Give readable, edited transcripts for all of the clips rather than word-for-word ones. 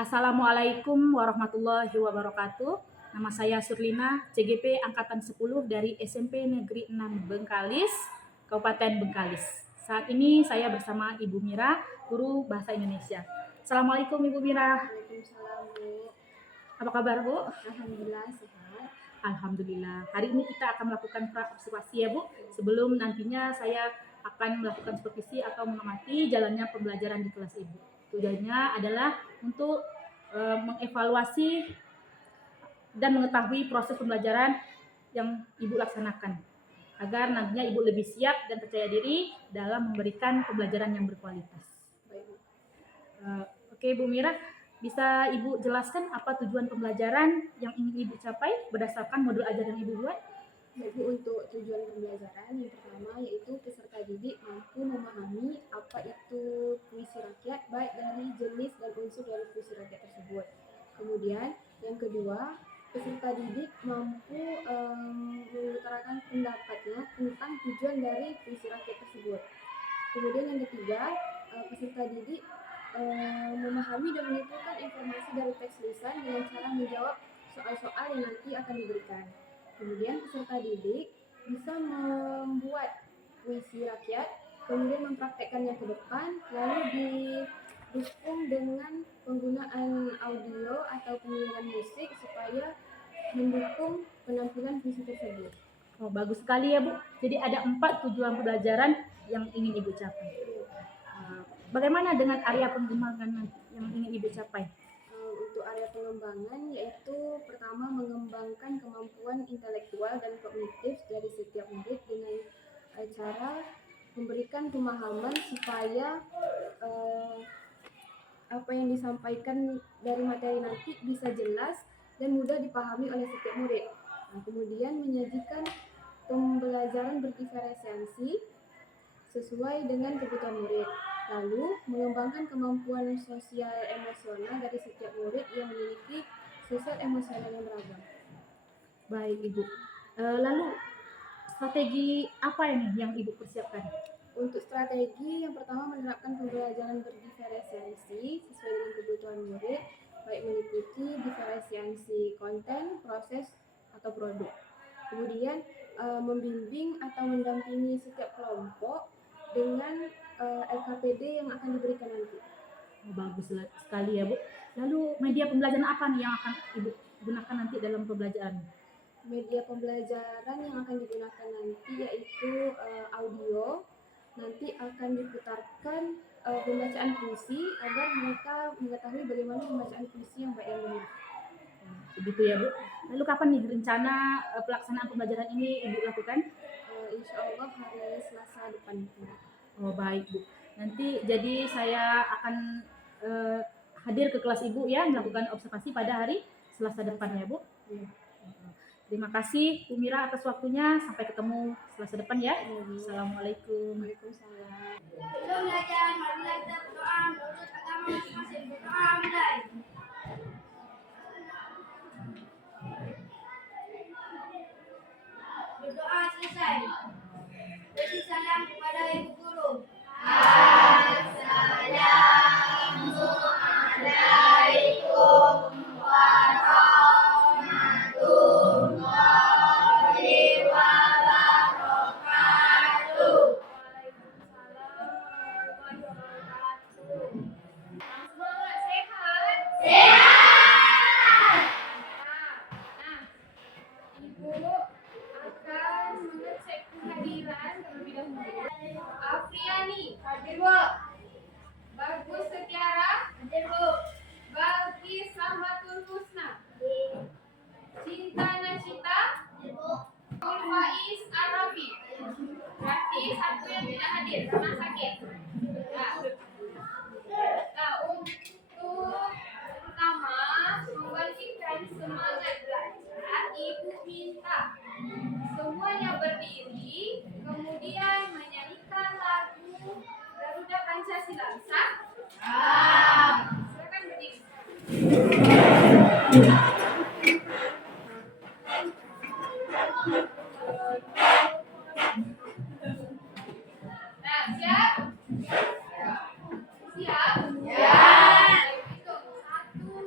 Assalamualaikum warahmatullahi wabarakatuh. Nama saya Surlina, CGP Angkatan 10 dari SMP Negeri 6 Bengkalis, Kabupaten Bengkalis. Saat ini saya bersama Ibu Mira, guru Bahasa Indonesia. Assalamualaikum Ibu Mira. Waalaikumsalam, Bu. Apa kabar Bu? Alhamdulillah sehat. Alhamdulillah. Hari ini kita akan melakukan pra-observasi ya Bu. Sebelum nantinya saya akan melakukan supervisi atau mengamati jalannya pembelajaran di kelas Ibu. Tujuannya adalah untuk mengevaluasi dan mengetahui proses pembelajaran yang Ibu laksanakan agar nantinya Ibu lebih siap dan percaya diri dalam memberikan pembelajaran yang berkualitas. Baik, Bu. Oke Bu Mira, bisa Ibu jelaskan apa tujuan pembelajaran yang ingin Ibu capai berdasarkan modul ajar yang Ibu buat? Jadi untuk tujuan pembelajaran yang pertama yaitu peserta didik mampu memahami apa itu puisi rakyat baik dari jenis dan unsur dari puisi rakyat tersebut. Kemudian yang kedua, peserta didik mampu mengutarakan pendapatnya tentang tujuan dari puisi rakyat tersebut. Kemudian yang ketiga, peserta didik memahami dan mengumpulkan informasi dari teks tulisan dengan cara menjawab soal-soal yang nanti akan diberikan. Kemudian peserta didik bisa membuat puisi rakyat, kemudian mempraktekkannya ke depan, lalu didukung dengan penggunaan audio atau pengiringan musik supaya mendukung penampilan puisi tersebut. Oh, bagus sekali ya Bu. Jadi ada 4 tujuan pembelajaran yang ingin Ibu capai. Bagaimana dengan area pengembangan yang ingin Ibu capai? Untuk area pengembangan yaitu pertama mengembangkan kemampuan intelektual dan kognitif dari setiap murid dengan cara memberikan pemahaman supaya apa yang disampaikan dari materi nanti bisa jelas dan mudah dipahami oleh setiap murid. Kemudian menyajikan pembelajaran berdiferensiasi sesuai dengan kebutuhan murid. Lalu mengembangkan kemampuan sosial emosional dari setiap murid yang memiliki sosial emosional yang beragam. Baik Ibu. Lalu strategi apa ini yang Ibu persiapkan? Untuk strategi yang pertama menerapkan pembelajaran berdiferensiasi sesuai dengan kebutuhan murid, baik meliputi diferensiasi konten, proses, atau produk. Kemudian membimbing atau mendampingi setiap kelompok dengan LKPD yang akan diberikan nanti. Oh, bagus sekali ya Bu. Lalu media pembelajaran apa nih yang akan Ibu gunakan nanti dalam pembelajaran? Media pembelajaran yang akan digunakan nanti yaitu audio. Nanti akan diputarkan pembacaan puisi agar mereka mengetahui bagaimana pembacaan puisi yang baik dan benar. Begitu ya Bu. Lalu kapan nih rencana pelaksanaan pembelajaran ini Ibu lakukan? Insya Allah hari Selasa depan. Oh baik Bu. Nanti jadi saya akan hadir ke kelas Ibu ya melakukan observasi pada hari Selasa depan ya Bu. Ya. Terima kasih Bu Mira atas waktunya. Sampai ketemu Selasa depan ya. Assalamualaikum. Waalaikumsalam. Sebelum belajar, marilah kita berdoa menurut agama masing-masing. Berdoa mulai. Berdoa selesai. Beri salam kepada ibu guru. Assalamualaikum warahmatullahi wabarakatuh. Waalaikumsalam warahmatullahi wabarakatuh. Semangat, sehat? Sehat! Nah, Ibu akan mengecek kehadiran terlebih dahulu. Afriani, hadir Bu. Bagus Setiara, hadir Bu. Balkis Rahmatul Husna, Cinta Nacita, hadir Bu. Faiz Arafi. Berarti satu yang tidak hadir karena sakit. Nah, untuk pertama membangkitkan semangat belajar, Ibu minta semuanya berdiri, kemudian menyanyikan lagu Garuda Pancasila. Bisa? Silakan berdiri. Nah, siap? Siap? Ya. Hitung. 1,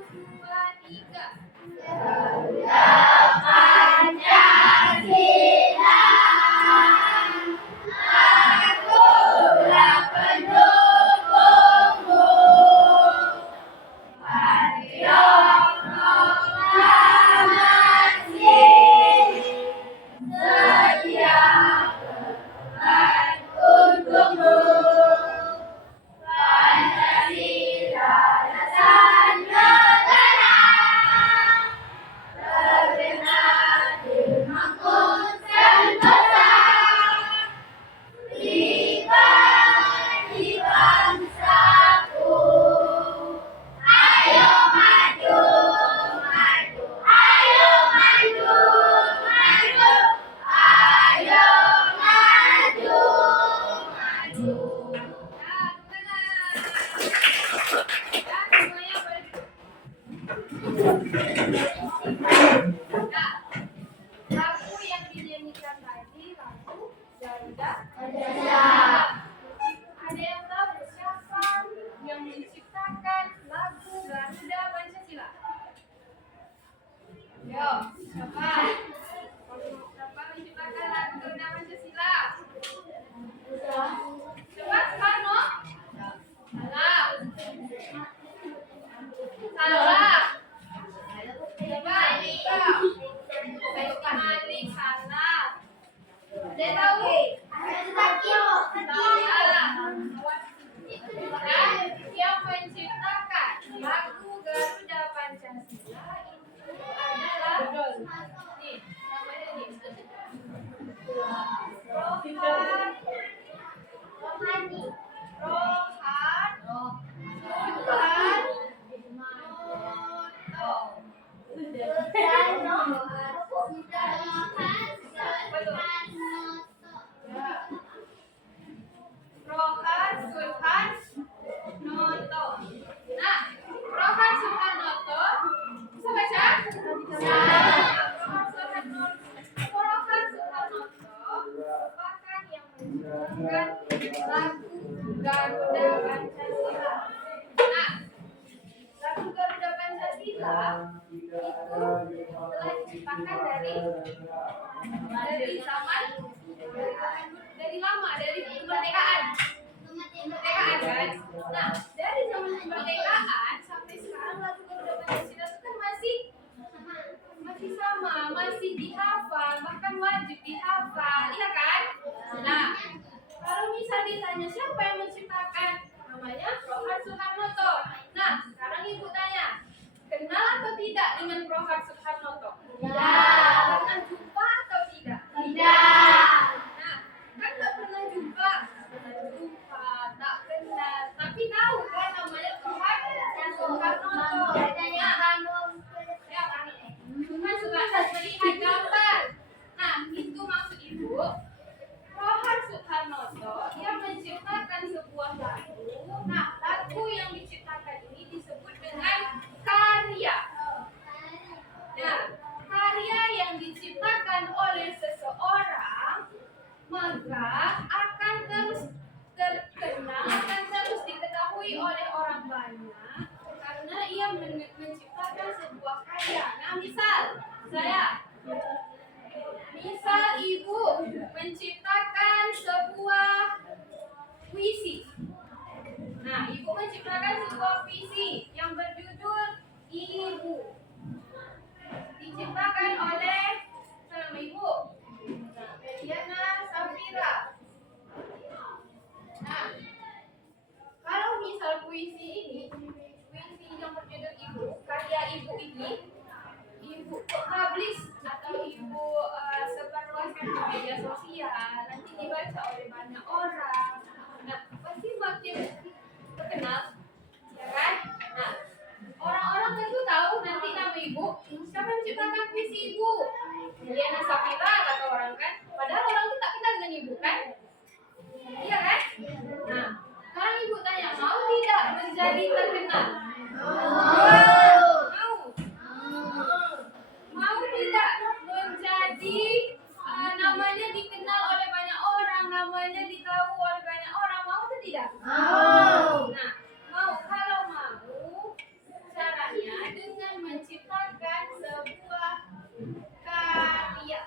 menciptakan lagu Garuda Pancasila. Nah, lagu Garuda Pancasila itu telah diciptakan dari lama, dari kemerdekaan kan. Nah, dari zaman kemerdekaan sampai sekarang lagu Garuda Pancasila itu kan masih sama, masih dihafal, bahkan wajib dihafal, iya kan? Nah, kalau misal ditanya siapa yang menciptakan, namanya Prof. Soeharto. Nah, sekarang ibu tanya, kenal atau tidak dengan Prof. Soeharto? Tidak. Pernah jumpa atau tidak? Tidak. Nah, kan tak pernah jumpa, tak kenal, tapi tahu kan namanya Prof. Soeharto. Cuma suka melihat gambar. Nah, itu maksud ibu. Prof. Soeharto dia menciptakan sebuah lagu. Nah, lagu yang diciptakan ini disebut dengan karya. Nah, karya yang diciptakan oleh seseorang maka akan terus terkenal, akan terus diketahui oleh orang banyak karena ia menciptakan sebuah karya. Nah, misal ibu menciptakan sebuah puisi. Nah, ibu menciptakan sebuah puisi yang berjudul Ibu. Diciptakan oleh nama ibu Meliana Safira. Nah, kalau misal puisi yang berjudul Ibu, karya ibu ini, ibu publish atau ibu sebarluaskan di media sosial, nanti dibaca oleh banyak orang. Nah, pasti makin terkenal, ya kan? Nah, orang-orang tentu tahu nanti nama ibu, siapa yang menciptakan puisi ibu? Meliana Safira kata orang kan. Padahal orang itu tak kenal dengan ibu kan? Iya kan? Nah, sekarang ibu tanya, mau tidak menjadi terkenal? Mau tidak menjadi namanya dikenal oleh banyak orang, namanya ditahu oleh banyak orang, mau atau tidak? Nah, mau. Kalau mau, caranya dengan menciptakan sebuah karya.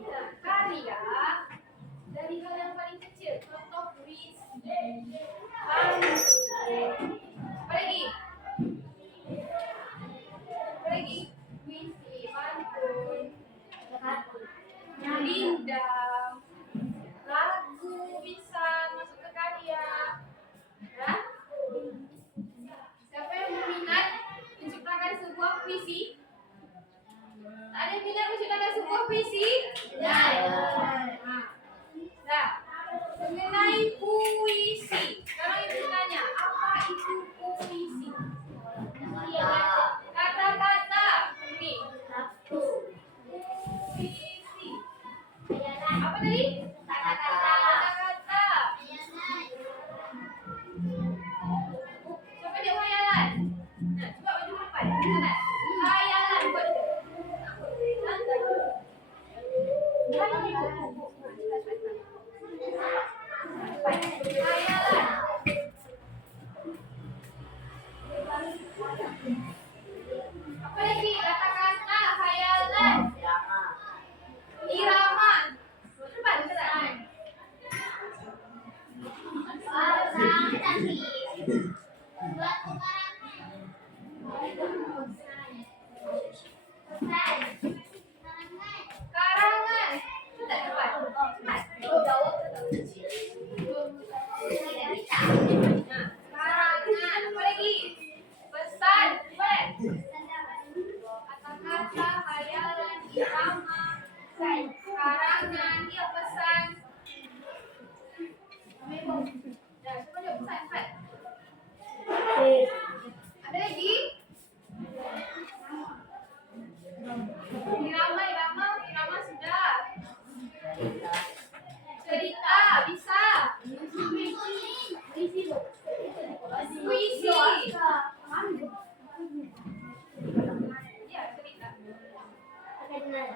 Nah, karya dari hal yang paling kecil, contoh puisi. Apalagi puisi, pantun, rindang, lagu bisa masuk ke karya. Ya? Siapa yang berminat menciptakan sebuah puisi? Ada yang minat menciptakan sebuah puisi? Nah, mengenai puisi, sekarang ibu tanya, apa itu puisi? Kata-kata ini. Puisi. Apa tadi? Kata-kata. Coba dia khayalan. Nah, coba baju depan. Khayalan buat dia. Khayalan. Apa lagi? Kata-kata khayalan. Irama. Cepat, cepat. Karangan. Cepat, cepat. Cepat. Nah, karangan. Apa lagi? Pesan. Cepat. Kata-kata khayalan, irama, karangan, iya pesan. Nah, coba jawab pesan, cepat. Ada lagi? Irama sudah. Cerita bisa. Puisi. Ya, cerita. Nah,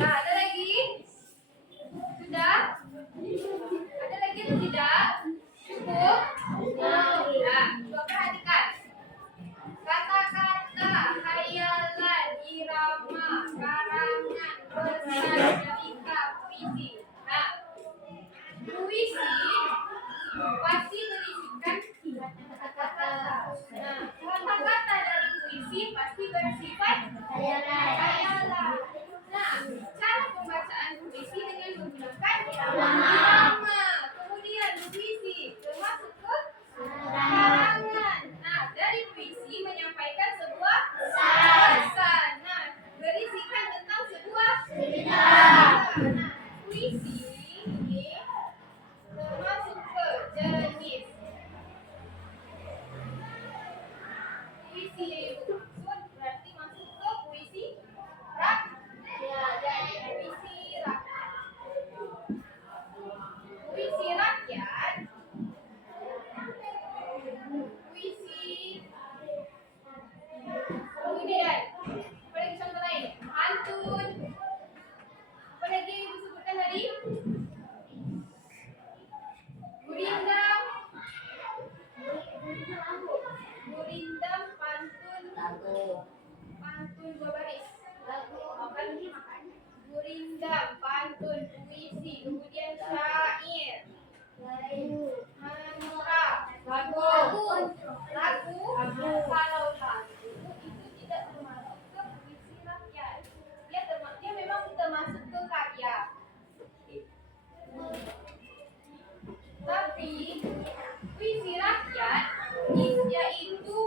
ada lagi? Sudah? Ada lagi atau tidak? Cukup? Nah, coba perhatikan. Kata-kata, khayalan, irama, karangan, pesan, cerita, puisi. Nah, puisi pasti berisikan kata-kata. Nah, kata-kata dari puisi pasti bersifat khayalan. Nah, cara pembacaan puisi dengan menggunakan irama. Kemudian puisi termasuk ke karangan. Nah, dari puisi menyampaikan sebuah pesan. Nah, berisikan tentang sebuah cerita. Nah, puisi ini termasuk ke jenis puisi yang Ibu maksud berarti masuk ke puisi rakyat. Puisi rakyat. Puisi. Kemudian, apa lagi contoh lain? Pantun. Apa lagi yang Ibu sebutkan tadi? Gurindam. Gurindam, pantun. Pantun dua baris. Gurindam, pantun, puisi, kemudian syair. Mantra, lagu. Kalau lagu itu tidak termasuk ke puisi rakyat. Dia memang termasuk ke karya. Tapi puisi rakyat yaitu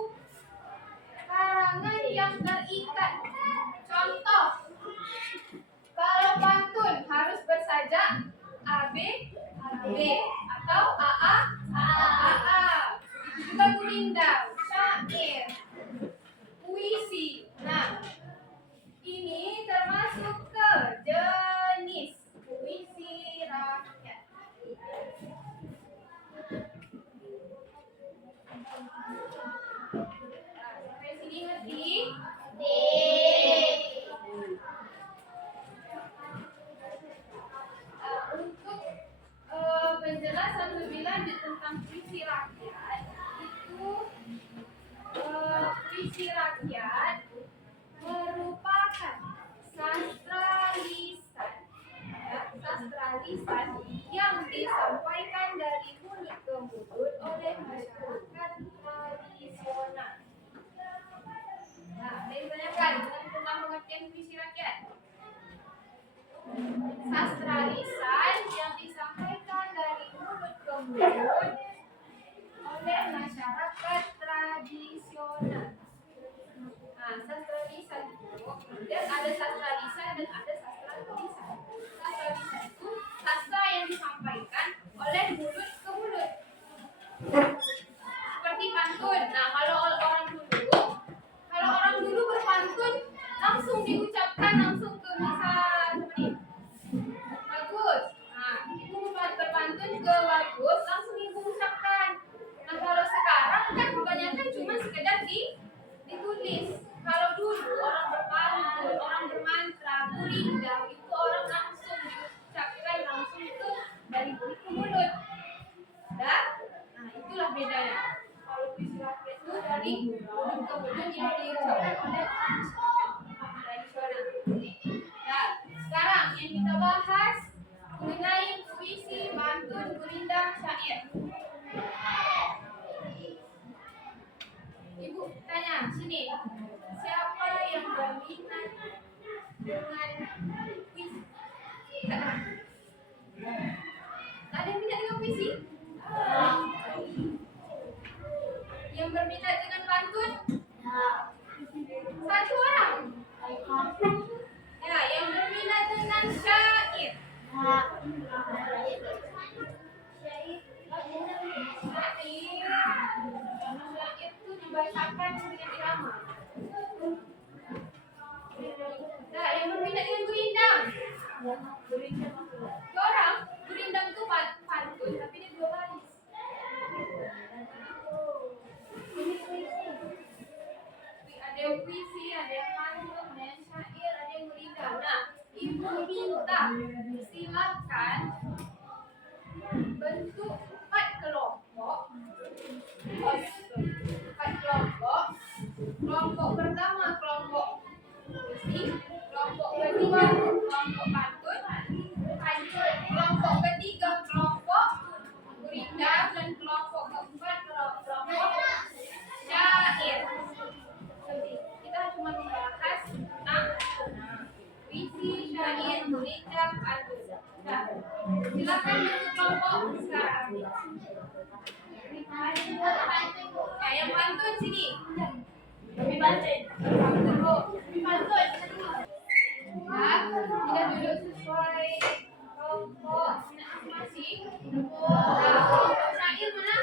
karangan yang terikat. Contoh, kalau pantun harus bersajak AB atau AA. Begitu juga gurindam, syair, puisi. Nah, ini termasuk ke jenis puisi rakyat. Nah, sampai sini ngerti? Untuk penjelasan lebih lanjut tentang puisi rakyat itu puisi rakyat merupakan sastra lisan, sastra lisan yang disampaikan dari mulut ke mulut oleh masyarakat tradisional. Nah, saya tanyakan tentang pengertian puisi rakyat. Sastra lisan yang disampaikan dari mulut ke mulut oleh masyarakat tradisional. Nah, sastra lisan itu dan ada sastra lisan dan ada sastra tulisan. Sastra lisan itu sastra yang disampaikan oleh mulut ke mulut. Seperti pantun. Nah, kalau orang dulu berpantun langsung diucapkan langsung ke misal seperti bagus. Nah, ibu berpantun ke bagus langsung ibu ucapkan. Nah, kalau sekarang kan kebanyakan cuma sekedar ditulis. Kalau dulu orang berpantun, orang bermantra, gurindam itu orang langsung diucapkan langsung ke dari mulut ke mulut. Nah, itulah bedanya. Kalau puisi rakyat itu dari mulut ke mulut yang diucapkan oleh masyarakat tradisional. Nah, sekarang yang kita bahas mengenai puisi, pantun, gurindam, syair. Ibu tanya sini, siapa yang berminat dengan puisi? Ada yang minat dengan puisi? Yang berminat dengan pantun? Satu orang. Ya, yang berminat dengan syair? Syair itu dibacakan dengan irama. Nah, yang berminat dengan gurindam? Orang gurindam tuh pantun, tapi dia dua baris. Ada yang puisi, ada yang pantun, ada yang syair, ada yang gurindam. Nah, ibu minta silakan bentuk 4 kelompok. Empat kelompok. Kelompok pertama kelompok puisi, kelompok kedua kelompok pantun, kelompok ketiga kelompok gurindam, dan kelompok keempat kelompok syair. Kita cuma membahas tentang puisi, syair, gurindam, pantun. Nah, silakan bentuk kelompok sekarang. Nah, yang pantun sini. Lebih pantun. Pantun, Bu. Lebih pantun. Nah, kita duduk sesuai kelompok masing-masing. Nah, kelompok syair mana?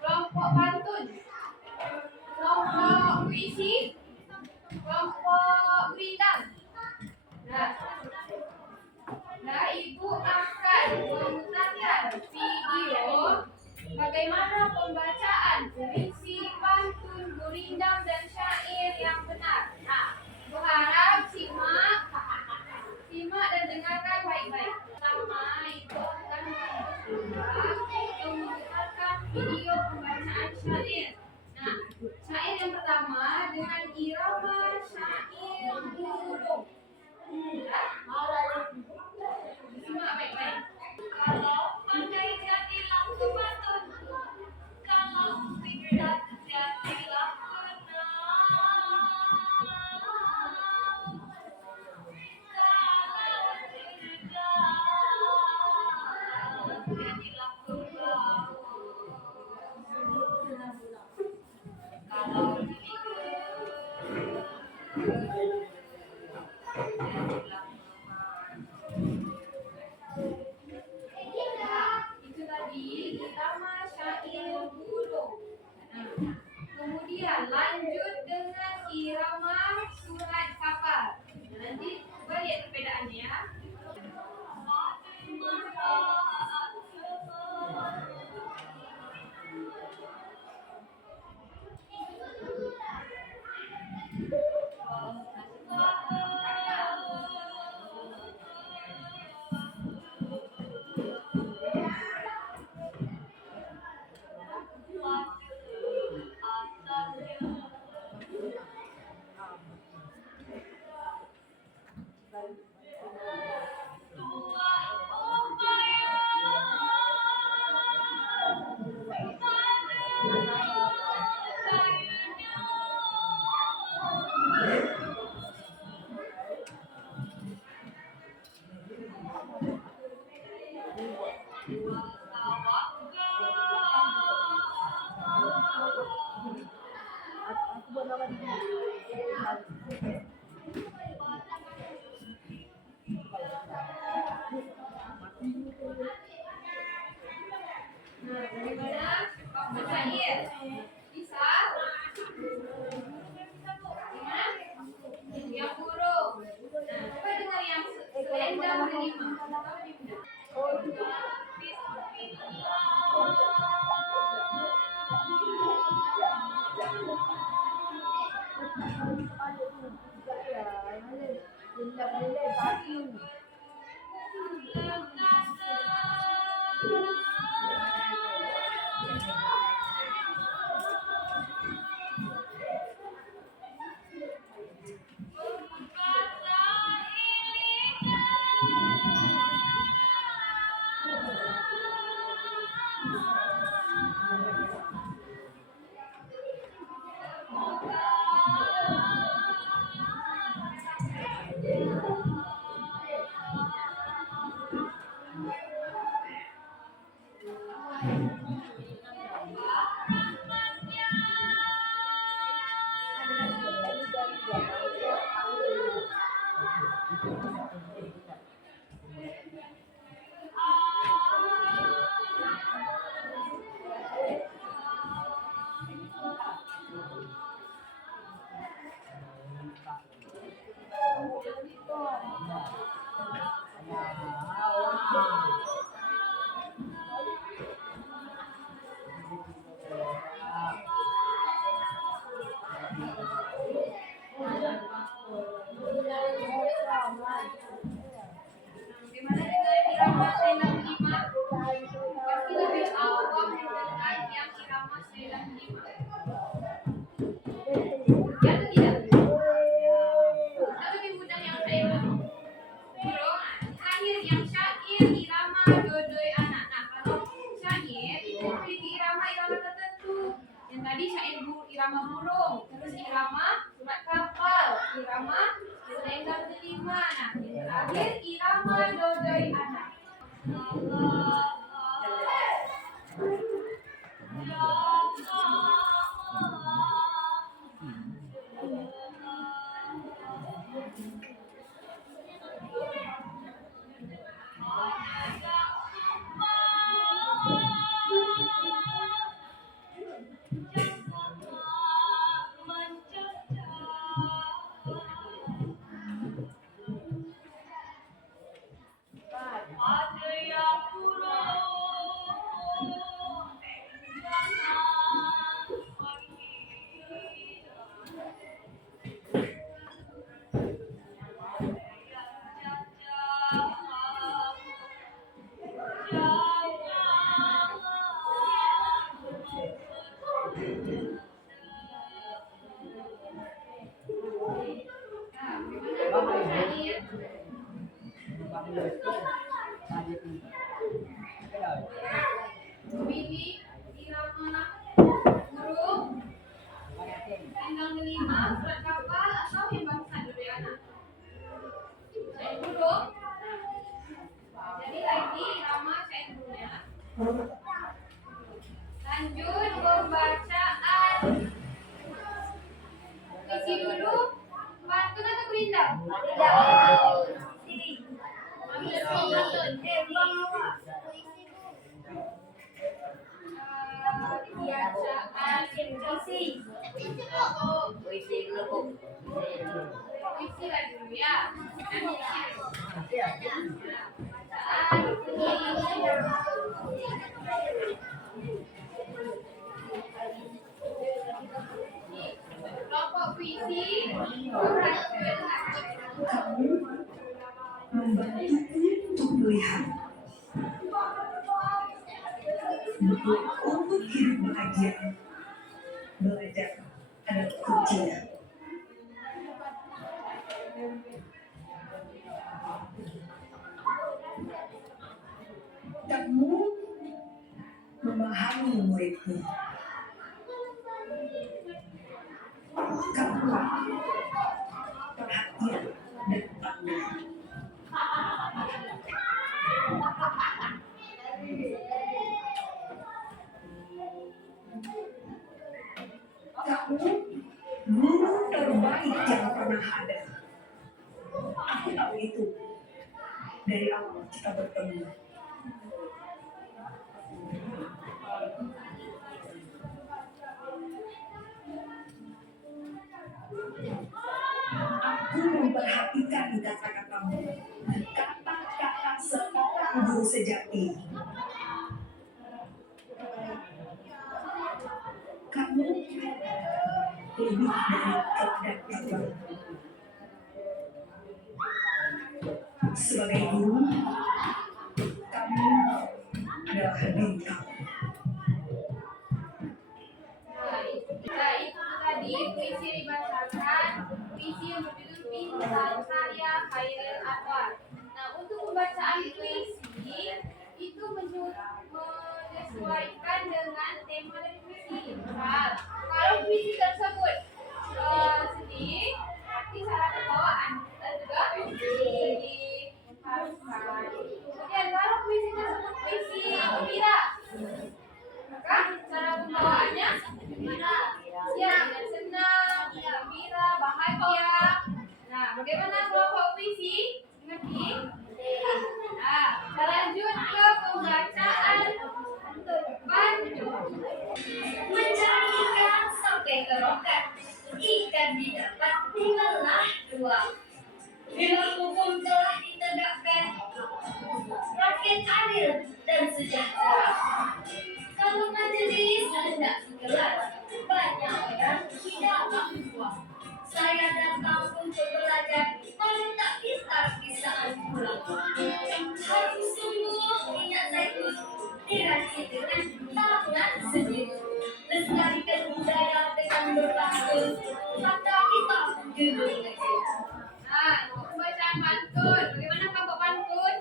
Kelompok pantun. Kelompok puisi. Kelompok gurindam. Nah, Ibu akan memutarkan video bagaimana pembacaan puisi, pantun, gurindam, dan syair yang benar. Nah, berharap simak dan dengarkan baik-baik. Pertama, Ibu akan memutarkan video pembacaan syair. Nah, syair yang pertama dengan irama syair burung. Simak baik-baik. Kalau pandai jadilah pemantun, kalau pintar jadilah penang, kalau cerdas jadilah pembawa, kalau itu tadi irama syair burung. Nah, kemudian lanjut dengan irama surat kapal. Nanti coba lihat perbedaannya. Nah, bagaimana kelompok syair? Bisa? Gimana? Yang burung. Nah, coba dengar yang selendang kelima. Tenggang kelima. Nah, yang terakhir irama dodoi anak. Bini, irama, huruf, tenggang kelima, surat kapal atau yang barusan dodoi anak. Saya huruf. Jadi lagi irama saya hurufnya. Lanjut pembacaan. Isi dulu. Pantun atau berindang? Bacaan isi. Puisi lah dulu ya. Bacaan kelompok puisi Kamu membantuku untuk melihat bahwa untuk hidup bahagia, belajar adalah kuncinya. Kamu memahami muridmu. Kamu perhatian dan pandai. Kamu guru terbaik yang pernah ada. Aku tahu itu dari awal kita bertemu. Aku memperhatikan kata-katamu, kata-kata seorang guru sejati. Kamu lebih dari teladan kawan. Sebagai guru, kamu adalah bintang. Baik, itu tadi puisi dibacakan. Puisi yang berjudul Bintang karya Khairil Anwar. Nah, untuk pembacaan puisi itu menyesuaikan dengan tema dari puisi. Misal, kalau puisi tersebut sedih, arti syarat pembawaan dan juga sedih mengharuskan. Kemudian kalau puisi tersebut puisi gembira, maka cara pembawaannya gembira, ya, dengan senang, gembira, bahagia. Nah, bagaimana kelompok puisi? Mengerti? Nah, kita lanjut ke pembacaan pantun. Mencari ikan sampai ke rokan, ikan didapat tinggallah dua. Bila hukum telah ditegakkan, rakyat adil dan sejahtera. Kalau majelis hendak digelar, banyak orang tidak mampu. Saya datang untuk belajar, kalau tak pintar di saat pulang. Harus sungguh minyak zaitun, diracik dengan tangan sendiri. Lestarikan budaya dengan berpantun, maka kita judul negeri. Nah, untuk pembacaan pantun. Bagaimana kelompok pantun?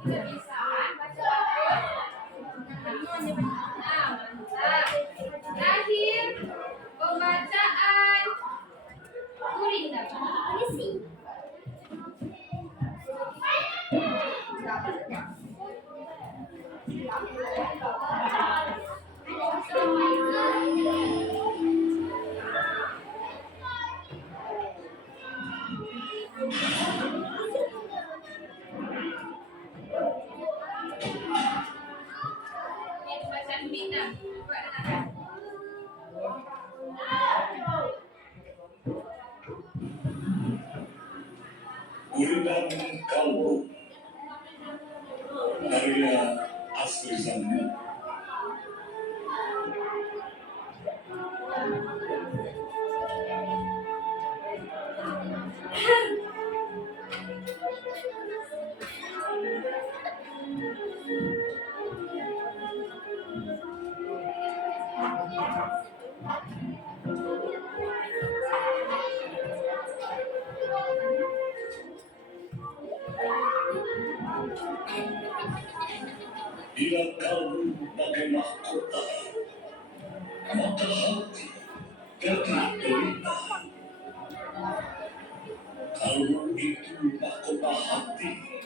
Sudah bisa kan baca pantun? Nah, mantap. Terakhir, pembacaan Ini bacaan bintang. Buat dengarkan. Guridan Kalbu karya Asri Zamni. Bila kalbu bagai mahkota, maka hati jadi derita. Kalbu itu mahkota hati,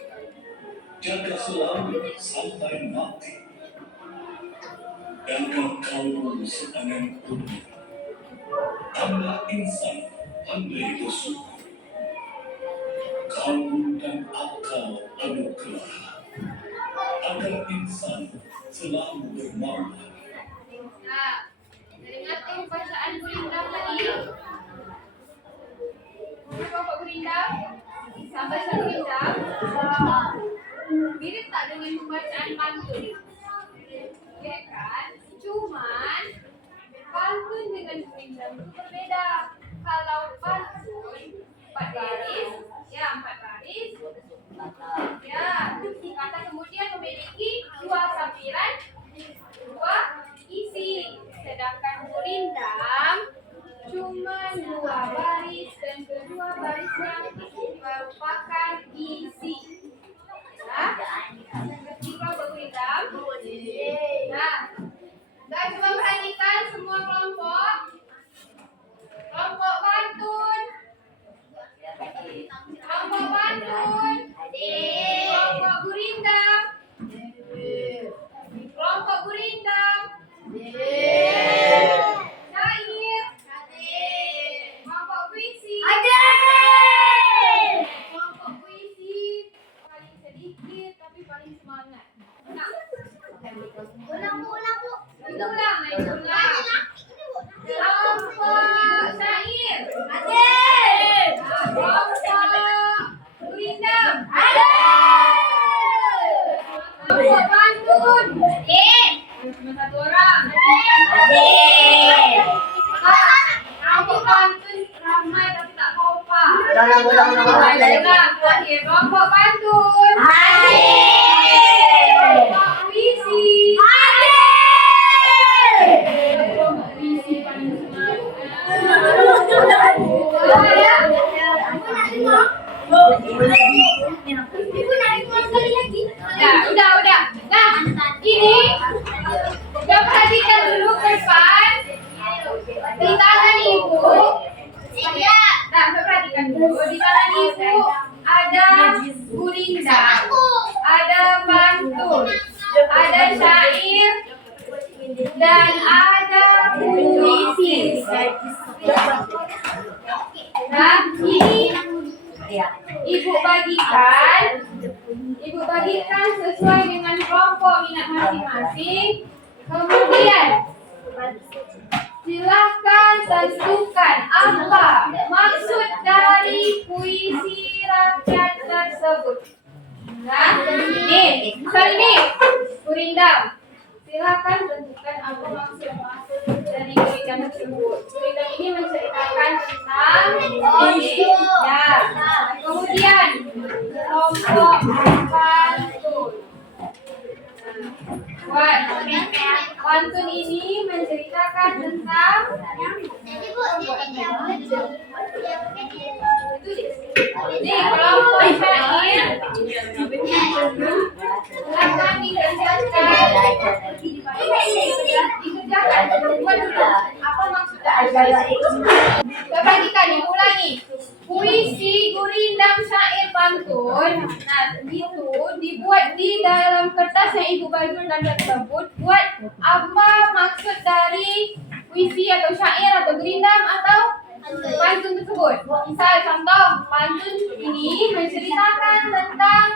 jaga selalu sampai mati. Jaga kalbu sepanjang umur, tanda insan pandai bersyukur. Kalbu dan akal anugerah, agar insan selalu bermanfaat. Nah, ingat bacaan gurindam tadi. Bapak gurindam, sampai gurindam. Mirip tak dengan pembacaan pantun? Mirip kan? Cuman pantun dengan gurindam itu berbeda. Kalau pantun 4 baris, ya 4 baris. Ya, kata kemudian memiliki 2 sampiran, 2 isi. Sedangkan gurindam cuma 2 baris dan kedua barisnya merupakan isi. Nah, ngerti kelompok gurindam? Nah, guys coba perhatikan semua kelompok. Kelompok pantun. Kelompok pantun. Kelompok gurindam. Kelompok gurindam. Syair. Kelompok puisi. Kelompok puisi paling sedikit tapi paling semangat. Nah, ulang. Kelompok syair. Kelompok gurindam. Kelompok pantun. Cuma 1 orang. Kelompok pantun ramai tapi tak kompak. Terakhir kelompok pantun. Kelompok puisi. Kelompok puisi paling semangat. Udah. Nah, ini udah perhatikan dulu ke depan. Di tangan ibu. Nah, perhatikan dulu. Di tangan ibu ada gurindam, ada pantun, ada syair, dan ada puisi. Nah, ini ibu bagikan sesuai dengan kelompok minat masing-masing. Kemudian silahkan tentukan apa maksud dari puisi rakyat tersebut. Nah, ini gurindam. Silahkan tentukan apa maksud dari gurindam tersebut. Gurindam ini menceritakan tentang ya. Kemudian kelompok pantun. Pantun ini menceritakan tentang ini kelompok syair akan dikerjakan apa maksud dari perhatikan ulangi. Puisi puisi gurindam syair pantun. Nah, itu dibuat di dalam kertas yang ibu bagi tanda tersebut. Buat apa maksud dari puisi atau syair atau gurindam atau pantun tersebut. Misal contoh pantun ini menceritakan tentang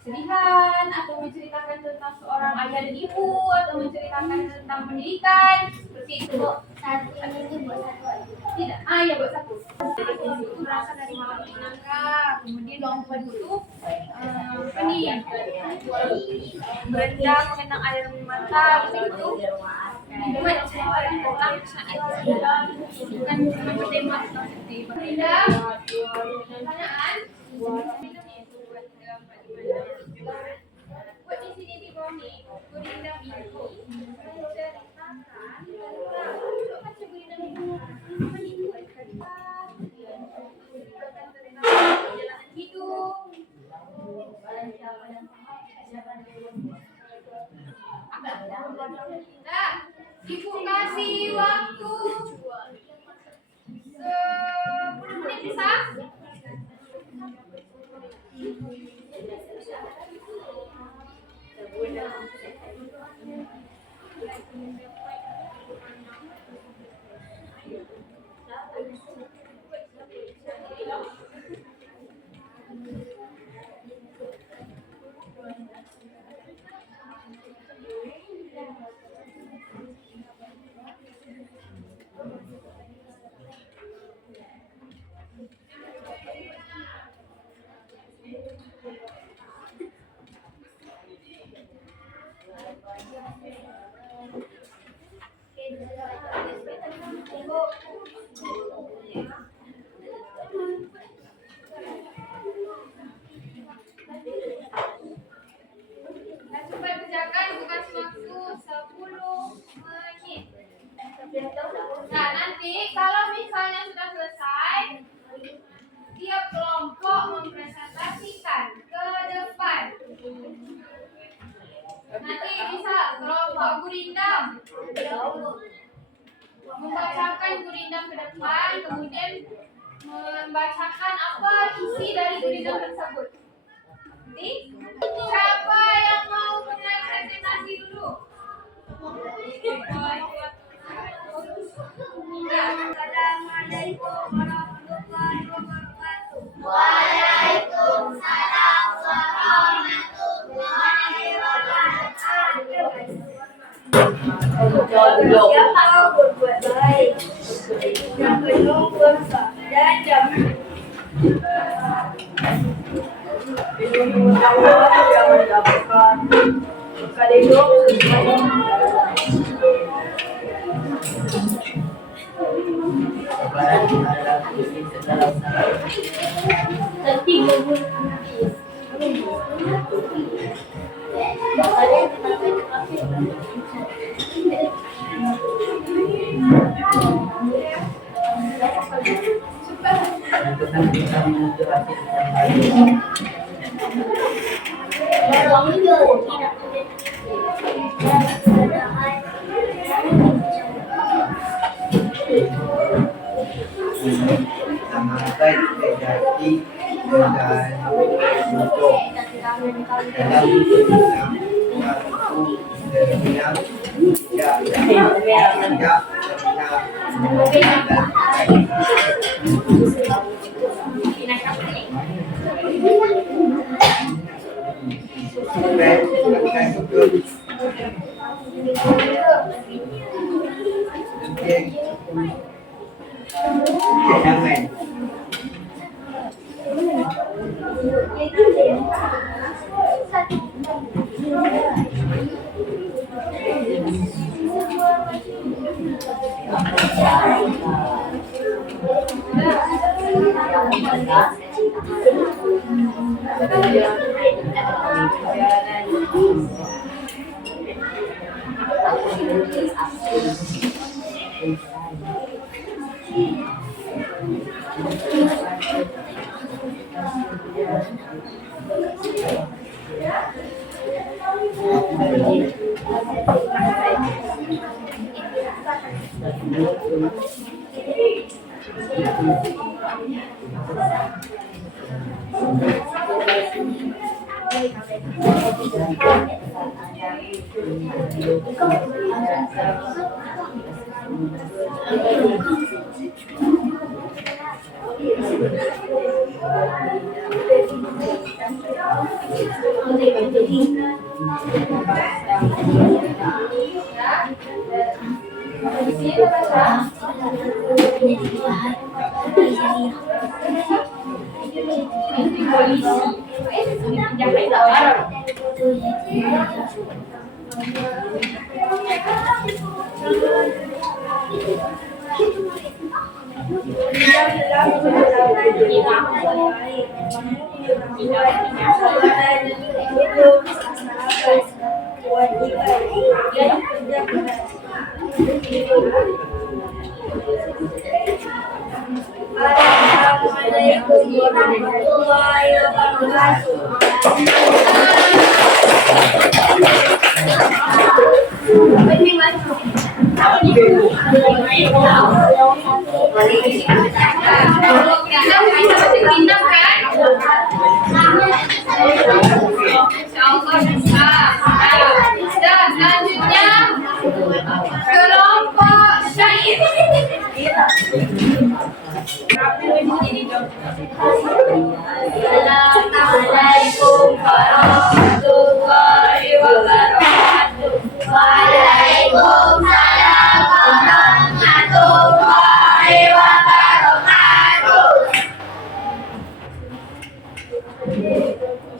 kesedihan atau menceritakan tentang seorang ayah dan ibu atau menceritakan tentang pendidikan seperti itu. Satu ini buat satu aja. Tidak, ya buat satu. Itu berasal dari malam nangka, kemudian lompat itu apa nih? Benda mengenang air mata begitu. Buat orang syair bukan cuma tema seperti benda. Pertanyaan. Buat di sini di bawah nih, gurindam itu menceritakan tentang baca gurindam itu menimbulkan kertas, menceritakan tentang perjalanan hidup. Nah, ibu kasih waktu 10 menit bisa? Nah, coba kerjakan bukan waktu 10 menit. Nah, nanti kalau misalnya sudah selesai, tiap kelompok mempresentasikan ke depan. Nanti bisa kelompok gurindam membacakan gurindam ke depan, kemudian membacakan apa isi dari gurindam tersebut. Nanti siapa yang mau mulai presentasi dulu? Assalamualaikum warahmatullahi wabarakatuh. Waalaikumsalam warahmatullahi wabarakatuh. Siapa berbuat baik, yang penuh bersabar dan damai. Ilmu pengetahuan yang mendapatkan bekal hidup sesuai dengan Kebaran adalah kunci segala usaha. tertiga bulan habis. Bahkan Menentukan kita menuju hasil yang baik. Sama baik terjadi dan untuk dalam Assalamualaikum warahmatullahi wabarakatuh. Pindah kan? Insyaallah bisa. Dan selanjutnya kelompok syair. Assalamualaikum warahmatullahi wabarakatuh. Waalaikumsalam warahmatullahi wabarakatuh.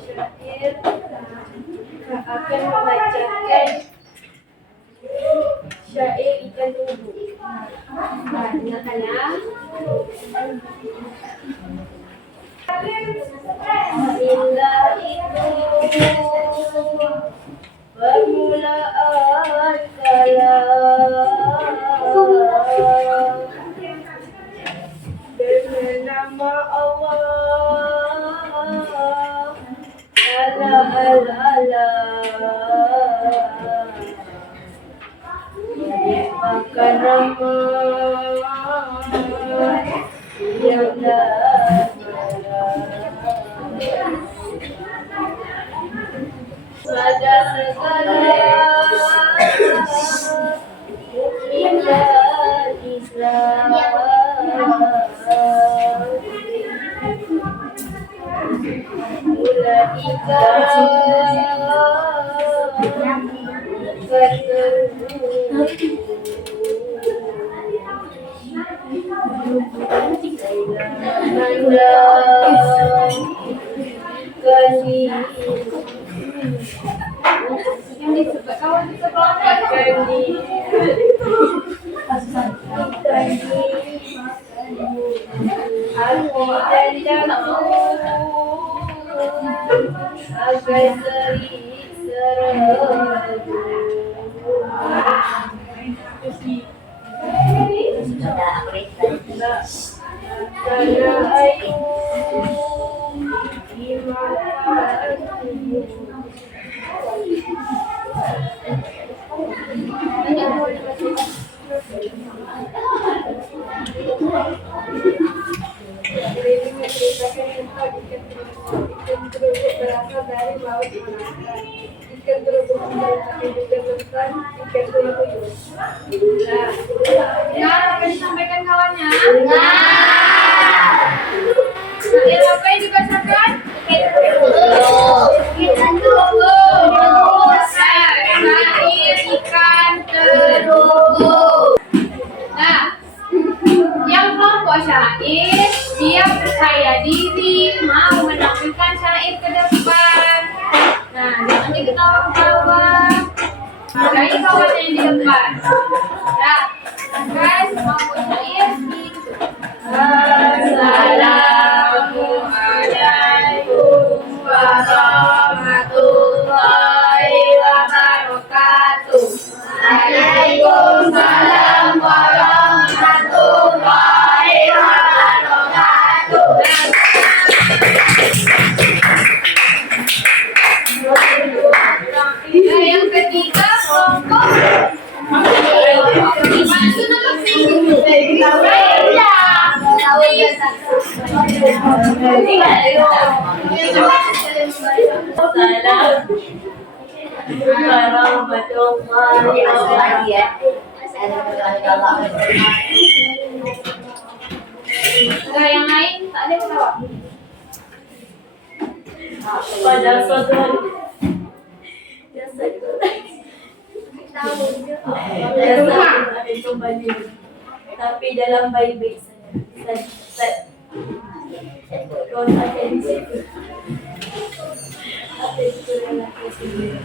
Syair akan membacakan syair ikan tubuh. Nah, dengarkan ya. Indah itu permulaan kalam dengan nama Allah. Allah Allah Allah. Maka nama yang pada segala mukjizat Islam. Mula Yang disebut kawan di sekolah aku janjaku agar sering seradu. Karena ayu di mataku. Ini menceritakan tentang ikan terubuk berasal dari laut Malaka. Ikan terubuk menceritakan juga tentang ikan tuyul. Nah, Benar apa yang disampaikan kawannya? Yang apa yang dibacakan? ikan terubuk. Syair ikan terubuk. Nah, yang kelompok syair dia percaya diri mau menampilkan syair ke depan. Nah, jangan diketawa-ketawa. Hargai kawan yang di depan. Nah, kan mau syair gitu. Assalamualaikum warahmatullahi wabarakatuh. Waalaikumsalam warahmatullahi wabarakatuh. Nah, yang ketiga kelompok itu nomor 3. Warahmatullahi wabarakatuh. Enggak, yang lain tak ada yang ketawa. Pada suatu hari ada kembali, tapi dalam baik-baik saya kau ada di situ. Ada itu lelaki sendiri.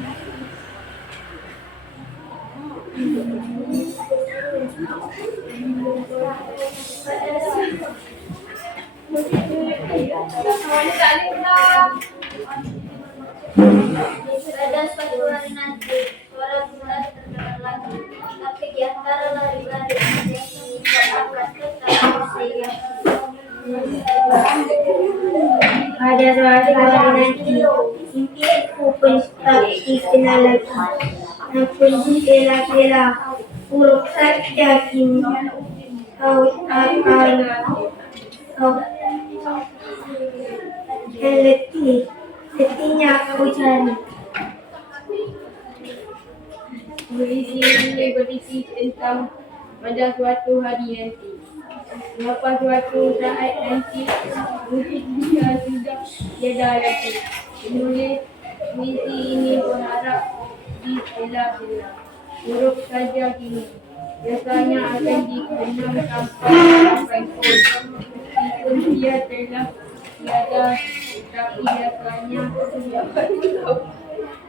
Semuanya tak ada yang ketawa. Pada suatu hari nanti, suara bulan terdengar lagi, tapi di antara lari-lari ada yang akan tetap saya. Pada suatu hari nanti, impianku pun tak dikenal lagi. Namun bela-bela, buruk saja kini. Kau letihnya aku cari. Berisi ini berisi tentang pada suatu hari nanti. Mengapa suatu saat nanti mungkin dia sudah tiada lagi. Penulis puisi ini berharap dibela-bela. Buruk saja kini. Biasanya akan dikenang sampai pun. Meskipun dia telah tiada, tapi biasanya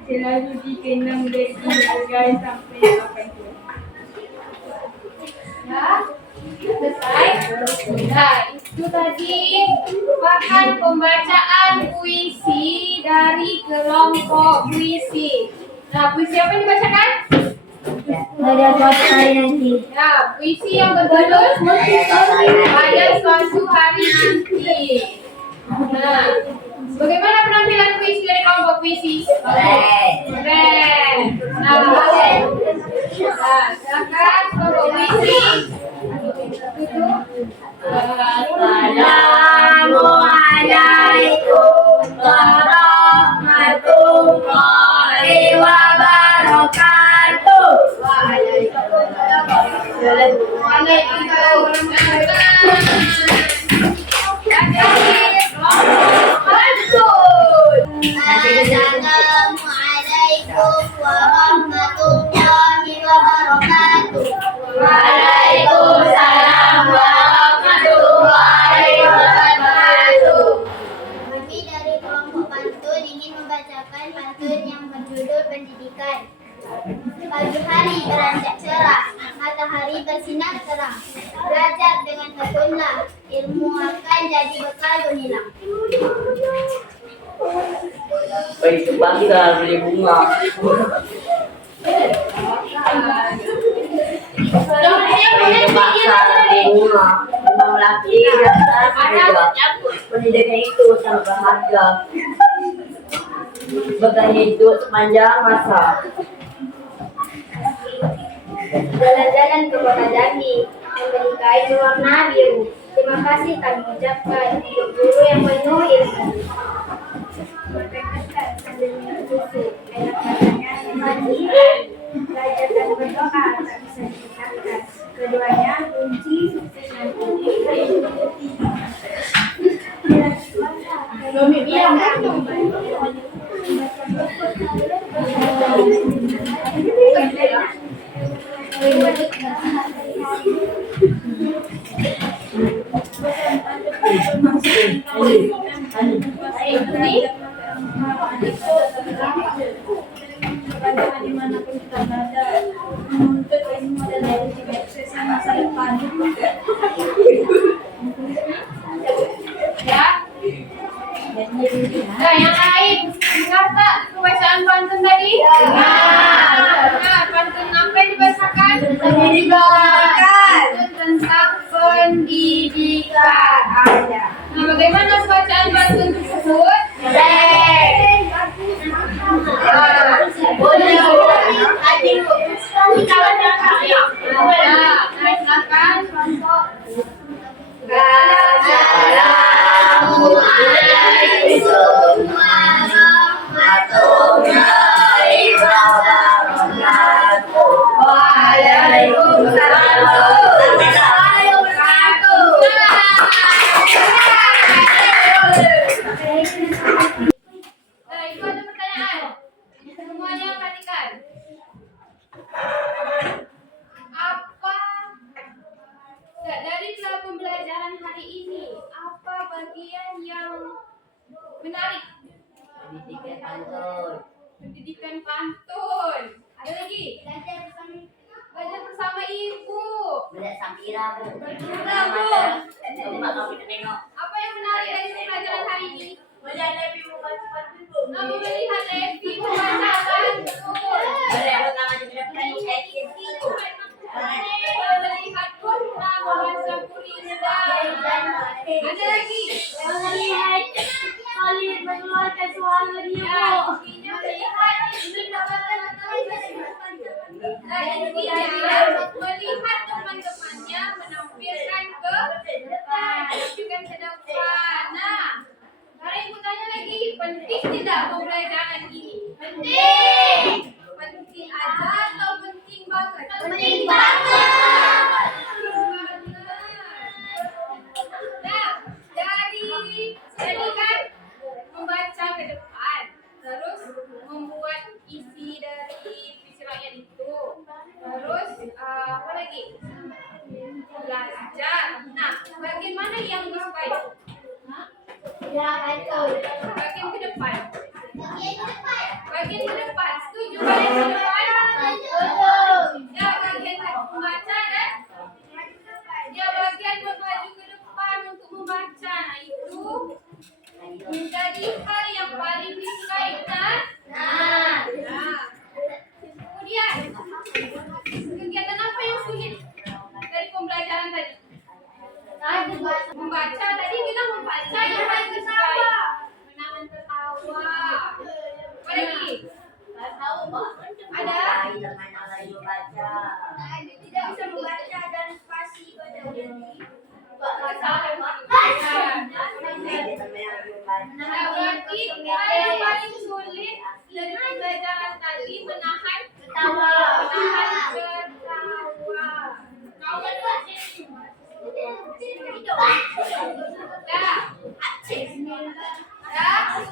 selalu dikenang dan dihargai sampai kapanpun. Ya, selesai. Nah, itu tadi merupakan pembacaan puisi dari kelompok puisi. Nah, puisi apa yang dibacakan? Pada suatu hari nanti. Ya, puisi yang berjudul Pada Suatu Hari Nanti. Nah, bagaimana penampilan puisi dari kelompok puisi? Keren. Nah, silakan kelompok puisi. Assalamualaikum warahmatullahi wabarakatuh. Assalamualaikum warahmatullahi wabarakatuh. Waalaikumsalam warahmatullahi wabarakatuh. Kami dari kelompok pantun ingin membacakan pantun yang berjudul pendidikan. Pagi hari beranjak cerah, matahari bersinar terang. Belajar dengan tekunlah, ilmu akan jadi bekal gemilang. Baik bangga beli bunga. Baik bangsa beli bunga. Bunga melati dan sarang pendidikan itu sangat berharga. Bekal hidup sepanjang masa. Jalan-jalan ke kota Jambi, memberi kain berwarna biru. Terima kasih kami ucapkan untuk guru yang penuh ilmu. Berkenan sambil minum susu, enak rasanya dimandikan. Belajar dan berdoa tak bisa dipisahkan. Keduanya kunci sukses nanti. Dimanapun kita berada, menuntut ilmu adalah sukses masa depan. Ya. Nah, yang lain dengar tak pembacaan pantun tadi? Nah, pantun apa yang dibacakan? Pendidikan. Tentang pendidikan. Ada. Nah, bagaimana bacaan pantun tersebut? Silakan kelompok. kemudian yang menarik. Pendidikan pantun. Pendidikan pantun. Ada lagi? Belajar bersama ibu. Belajar Samira, Bu. Samira, Bu. Coba kamu tengok. Apa yang menarik dari pembelajaran hari ini? Melihat Levi membaca pantun, Bu. Kamu melihat Levi membaca pantun. Melihat pertama diperhatikan action itu. Melihat Purna membaca purinda. Ada lagi? Melihat Khalid mengeluarkan suara dia, Ya, Bu. intinya melihat melihat teman-temannya menampilkan ke depan. Nah, sekarang ibu tanya lagi, penting tidak pembelajaran ini? Penting. Penting aja atau penting banget? Penting banget. Nah, jadi kan membaca ke depan, terus membuat isi dari puisi rakyat itu, terus apa lagi? Belajar. Nah, bagaimana yang disukai? Ya, betul. Bagian ke depan. Bagian depan. Bagian ke depan. Setuju bagian ke depan? Betul. Ya, bagian membaca dan ya bagian berbaju ke depan untuk membaca. Nah, itu menjadi hal yang paling disukai. Nah. Kemudian kegiatan apa yang sulit dari pembelajaran tadi? Membaca tadi bilang membaca yang paling disukai. Menahan tertawa. Apa lagi? Ada? Tidak bisa membaca dan spasi pada Nah, berarti hal yang paling sulit dari pembelajaran tadi menahan tertawa.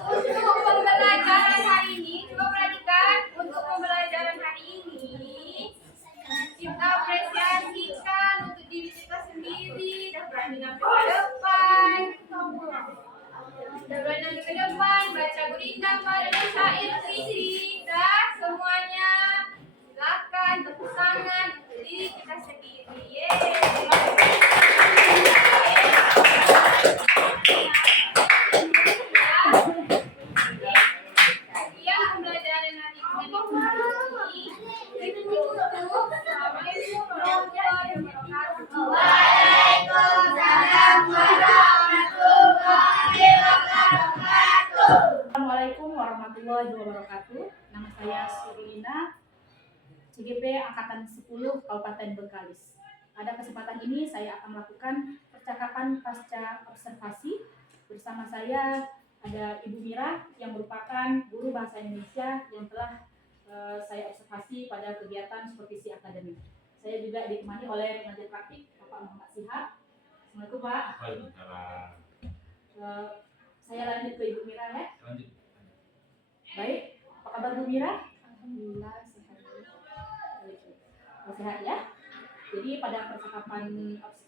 Untuk pembelajaran hari ini, coba perhatikan untuk pembelajaran hari ini kita apresiasikan untuk diri kita sendiri dan berani nampil ke depan. Berani ke depan, baca gurindam pada syair puisi. Dah semuanya, silakan tepuk tangan untuk diri kita sendiri. Sekian pembelajaran hari ini. Ditutup. Assalamualaikum warahmatullahi wabarakatuh. Waalaikumsalam warahmatullahi wabarakatuh. Assalamualaikum warahmatullahi wabarakatuh. Nama saya Sirina, CGP Angkatan 10 Kabupaten Bengkalis. Pada kesempatan ini saya akan melakukan percakapan pasca observasi. Bersama saya ada Ibu Mira yang merupakan guru bahasa Indonesia yang telah saya observasi pada kegiatan supervisi akademik. Saya juga ditemani oleh pengajar praktik Bapak Muhammad Sihab. Assalamualaikum Pak. Waalaikumsalam. Saya lanjut ke Ibu Mira ya. Lanjut. Baik, apa kabar Bu Mira? Alhamdulillah sehat. Sehat ya. Jadi pada percakapan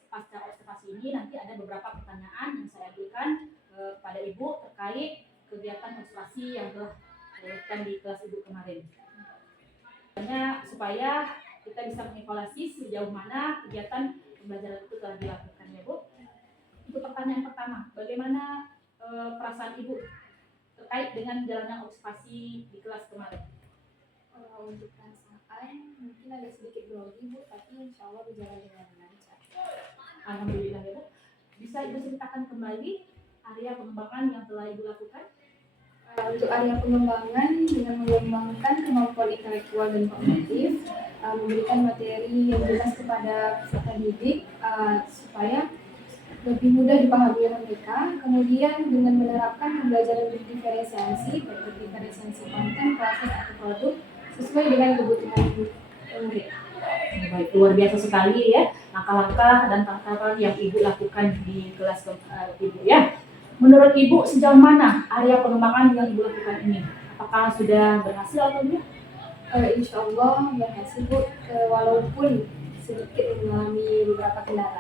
pasca observasi ini nanti ada beberapa pertanyaan yang saya ajukan kepada Ibu terkait kegiatan observasi yang telah dilakukan di kelas Ibu kemarin. Supaya kita bisa mengevaluasi sejauh mana kegiatan pembelajaran itu telah dilakukan ya Bu. Untuk pertanyaan pertama, bagaimana perasaan Ibu terkait dengan jalannya observasi di kelas kemarin? Untuk perasaan mungkin agak sedikit grogi Bu, tapi insya Allah berjalan dengan lancar. Alhamdulillah ya Bu. Bisa Ibu ceritakan kembali area pengembangan yang telah Ibu lakukan? Untuk area pengembangan dengan mengembangkan kemampuan intelektual dan kognitif, memberikan materi yang jelas kepada peserta didik supaya lebih mudah dipahami oleh mereka. Kemudian dengan menerapkan pembelajaran berdiferensiasi, berdiferensiasi konten, proses atau produk sesuai dengan kebutuhan murid. Baik, luar biasa sekali ya langkah-langkah dan tantangan yang Ibu lakukan di kelas Ibu ya. Menurut Ibu sejauh mana area pengembangan yang Ibu lakukan ini? Apakah sudah berhasil atau tidak? Insya Allah berhasil Bu, walaupun sedikit mengalami beberapa kendala.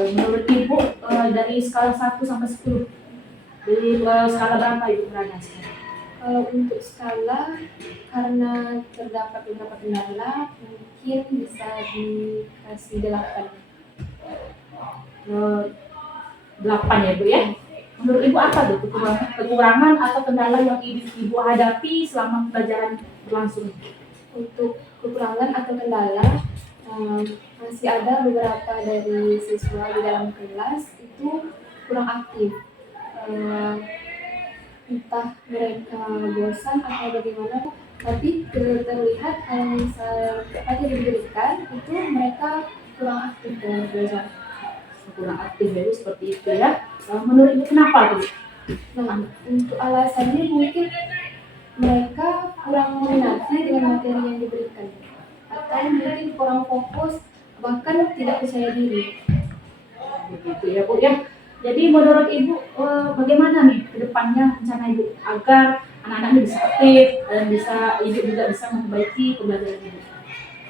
Menurut Ibu dari skala 1 sampai 10, dari skala berapa Ibu berada sekarang? Kalau untuk skala, karena terdapat beberapa kendala, mungkin bisa dikasih 8. 8 ya Bu ya. Menurut Ibu apa tuh kekurangan atau kendala yang Ibu hadapi selama pembelajaran berlangsung? Untuk kekurangan atau kendala, masih ada beberapa dari siswa di dalam kelas itu kurang aktif. Entah mereka bosan atau bagaimana, tapi terlihat kalau misal materi diberikan itu mereka kurang aktif dalam belajar. Kurang aktif ya Bu, seperti itu ya. Menurut Ibu kenapa tuh? Nah, untuk alasannya mungkin mereka kurang minati dengan materi yang diberikan, atau mungkin kurang fokus, bahkan tidak percaya diri. Begitu ya Bu ya. Jadi menurut Ibu bagaimana nih ke depannya rencana Ibu agar anak-anaknya bisa aktif dan Ibu juga bisa memperbaiki pembelajaran Ibu?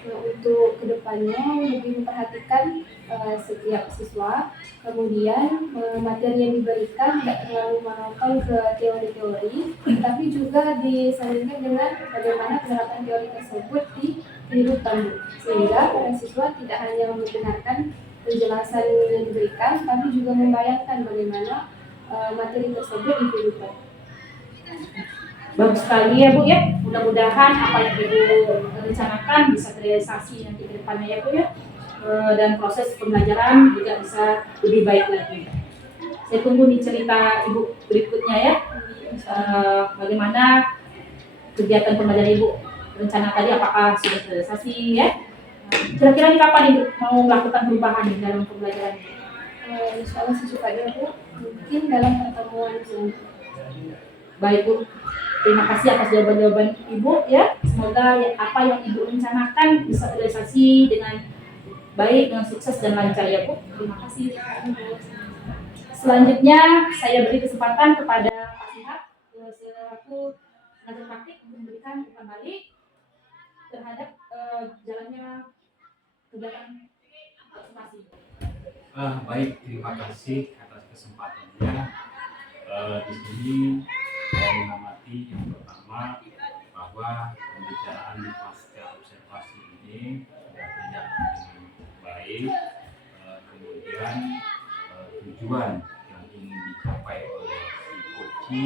Nah, untuk kedepannya lebih memperhatikan setiap siswa, kemudian materi yang diberikan tidak terlalu monoton ke teori-teori, tapi juga disandingkan dengan bagaimana penerapan teori tersebut di kehidupan, sehingga para siswa tidak hanya mendengarkan penjelasan yang diberikan, tapi juga membayangkan bagaimana materi tersebut di kehidupan. Bagus sekali ya Bu ya. Mudah-mudahan apa yang Ibu rencanakan bisa terrealisasi nanti ke depannya ya Bu ya. Dan proses pembelajaran juga bisa lebih baik lagi. Saya tunggu nih cerita Ibu berikutnya ya. Bagaimana kegiatan pembelajaran Ibu rencana tadi, apakah sudah terrealisasi ya? Kira-kira nih kapan Ibu mau melakukan perubahan dalam pembelajaran Ibu? Insya Allah secepatnya Bu, mungkin dalam pertemuan selanjutnya. Baik Bu, terima kasih atas jawaban-jawaban Ibu ya. Semoga apa yang Ibu rencanakan bisa terrealisasi dengan baik, dengan sukses dan lancar ya Bu. Terima kasih. Selanjutnya saya beri kesempatan kepada Pak Sihat selaku pengajar praktik untuk memberikan umpan balik terhadap jalannya kegiatan observasi. Baik, terima kasih atas kesempatannya. Di sini saya mengamati yang pertama bahwa pembicaraan di pasca observasi ini sudah berjalan dengan baik. Kemudian tujuan yang ingin dicapai oleh si koci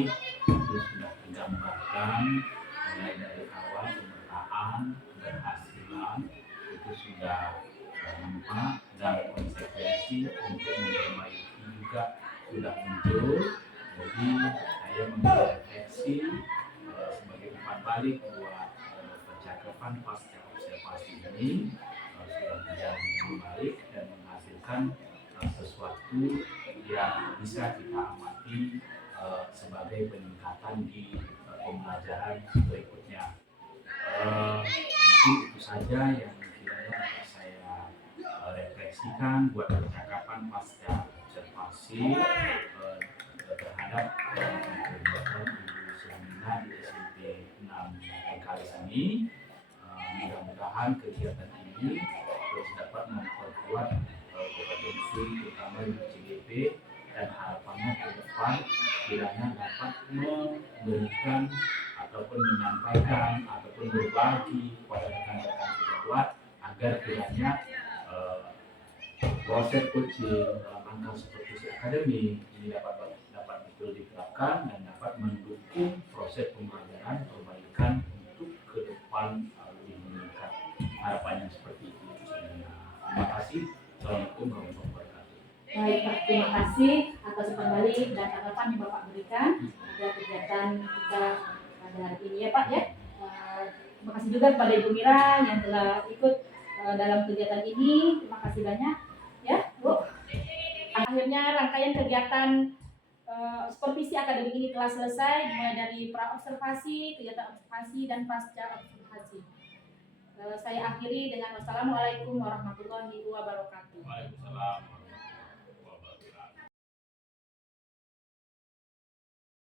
itu sudah tergambarkan, mulai dari awal pemetaan, keberhasilan itu sudah nampak, dan konsekuensi untuk memperbaiki juga sudah muncul. Jadi saya merefleksi sebagai umpan balik buat percakapan pasca observasi ini sudah berjalan dengan baik dan menghasilkan sesuatu yang bisa kita amati sebagai peningkatan di pembelajaran berikutnya. Mungkin itu saja yang kiranya dapat saya refleksikan buat percakapan pasca observasi terhadap kegiatan Ibu Selmina di SMP 6 Bengkalis ini. Mudah-mudahan kegiatan ini terus dapat memperkuat kompetensi terutama di CGP, dan harapannya ke depan kiranya dapat memberikan ataupun menyampaikan ataupun berbagi kepada rekan-rekan sejawat agar kiranya proses coaching dalam rangka supervisi akademik ini dapat betul diterapkan dan dapat mendukung proses pembelajaran perbaikan untuk ke depan lebih meningkat. Harapannya seperti itu. Terima kasih. Assalamualaikum warahmatullahi wabarakatuh. Baik Pak, terima kasih atas umpan balik dan tanggapan yang Bapak berikan pada kegiatan kita pada hari ini ya Pak ya. Terima kasih juga kepada Ibu Mira yang telah ikut dalam kegiatan ini. Terima kasih banyak ya Bu. Akhirnya rangkaian kegiatan supervisi akademik ini telah selesai, mulai dari pra observasi, kegiatan observasi dan pasca observasi. Saya akhiri dengan wassalamualaikum warahmatullahi wabarakatuh. Waalaikumsalam.